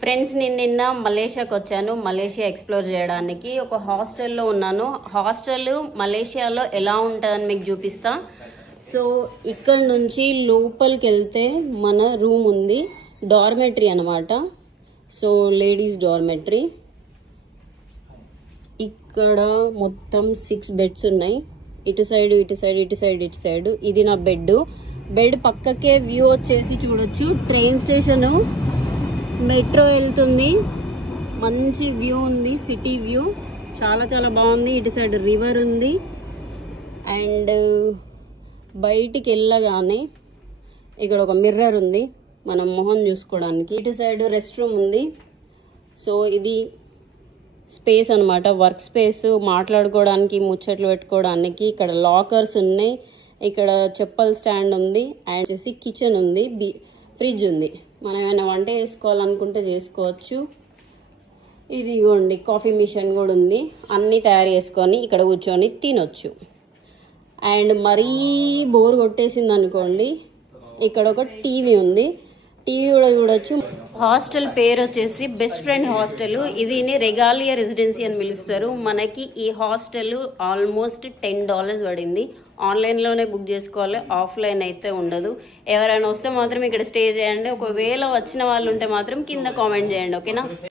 Friends నేను నిన్న మలేషియాకి వచ్చాను. మలేషియా ఎక్స్ప్లోర్ చేయడానికి ఒక హాస్టల్లో ఉన్నాను. హాస్టల్ మలేషియాలో ఎలా ఉంటుందని మీకు చూపిస్తా. సో ఇక్కడ నుంచి లోపలికి వెళ్తే మన రూమ్ ఉంది, డార్మెటరీ అనమాట. So ladies dormitory. ఇక్కడ మొత్తం 6 బెడ్స్ ఉన్నాయి. ఇటు సైడ్ ఇటు సైడ్ ఇటు సైడ్ ఇటు సైడ్. ఇది నా బెడ్ పక్కకే వ్యూ వచ్చేసి చూడొచ్చు. ట్రైన్ స్టేషన్, మెట్రో వెళ్తుంది, మంచి వ్యూ ఉంది, సిటీ వ్యూ చాలా చాలా బాగుంది. ఇటు సైడ్ రివర్ ఉంది. అండ్ బయటికి వెళ్ళగానే ఇక్కడ ఒక మిర్రర్ ఉంది మనం మొహం చూసుకోవడానికి. ఇటు సైడ్ రెస్ట్ రూమ్ ఉంది. సో ఇది స్పేస్ అనమాట, వర్క్ స్పేస్, మాట్లాడుకోవడానికి, ముచ్చట్లు పెట్టుకోవడానికి. ఇక్కడ లాకర్స్ ఉన్నాయి, ఇక్కడ చెప్పల్ స్టాండ్ ఉంది, అండ్ వచ్చేసి కిచెన్ ఉంది, ఫ్రిడ్జ్ ఉంది. మనం ఏమైనా వంట చేసుకోవాలనుకుంటే చేసుకోవచ్చు. ఇది ఇవ్వండి, కాఫీ మిషన్ కూడా ఉంది. అన్నీ తయారు చేసుకొని ఇక్కడ కూర్చొని తినొచ్చు. అండ్ మరీ బోర్ కొట్టేసింది అనుకోండి, ఇక్కడ ఒక టీవీ ఉంది, టీవీ కూడా చూడొచ్చు. హాస్టల్ పేరు వచ్చేసి బెస్ట్ ఫ్రెండ్ హాస్టల్. ఇది రెగాలియా రెసిడెన్సీ అని పిలుస్తారు. మనకి ఈ హాస్టల్ ఆల్మోస్ట్ $10 పడింది. ఆన్లైన్లోనే బుక్ చేసుకోవాలి, ఆఫ్లైన్ అయితే ఉండదు. ఎవరైనా వస్తే మాత్రం ఇక్కడ స్టే చేయండి. ఒకవేళ వచ్చిన వాళ్ళు ఉంటే మాత్రం కింద కామెంట్ చేయండి, ఓకేనా.